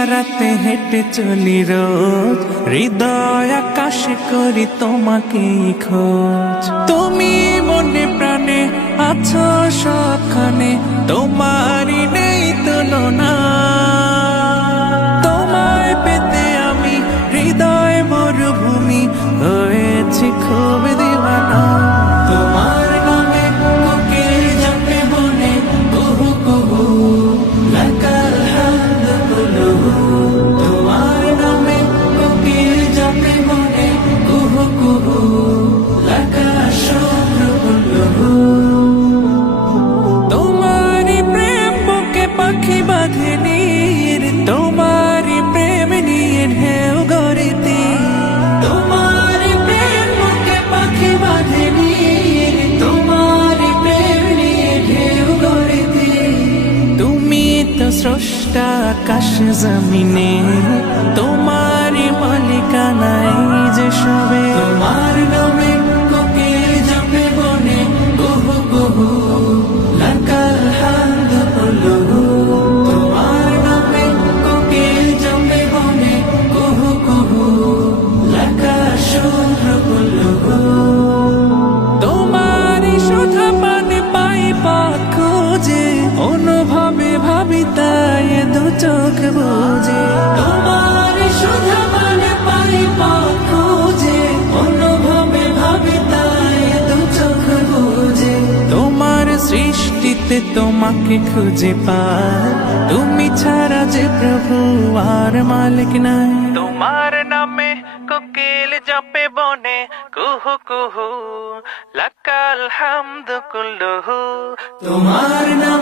ইশারাতে হেঁটে চলি রোজ, হৃদয় আকাশে করি তোমাকেই খোঁজ। তুমি মনে প্রাণে আছো সবখানে, তোমারই নেই তুলনা। তোমায় পেতে আমি হৃদয় মরুভূমি হয়েছি খুব দিওয়ানা। তোমার নামে কোকিল জপে বনে কুহু কুহু, লাকাল হামদু কুল্লুহু। তোমার নামে কোকিল জপে বনে কুহু কুহু, লাকাল শুকরু কুল্লুহু। তোমারি প্রেম বুকে পাখি বাঁধে নীর, তোমারি প্রেম নিয়ে ঢেউ গড়িতে। তোমারি প্রেম বুকে পাখি বাঁধে নীর, তোমারি প্রেম নিয়ে ঢেউ গড়িতে। তুমি তো স্রষ্টা আকাশ জমিনে, তোমারি মালিকানায় যে সবে। তোমার নামে কোকিল জপে বনে কুহু কুহু, লাকাল হামদু কুল্লুহু। তোমার নামে কোকিল জপে বনে কুহু কুহু, লাকাল শুকরু কুল্লুহু। তোমারি সুধা পানে পাই পথ খুঁজে, অনুভবে ভাবি তাই দু চোখ বুঝে। তোমারি সুধা পানে পাই পথ খুঁজে, অনুভবে ভাবি তাই দু চোখ বুঝে। তোমার সৃষ্টিতে তোমাকে খুঁজে পাই, তুমি ছাড়া যে প্রভু আর মালিক নাই। তোমার নামে কোকিল জপে বনে কুহু কুহু, লাকাল হামদু কুল্লুহু। তোমার নামে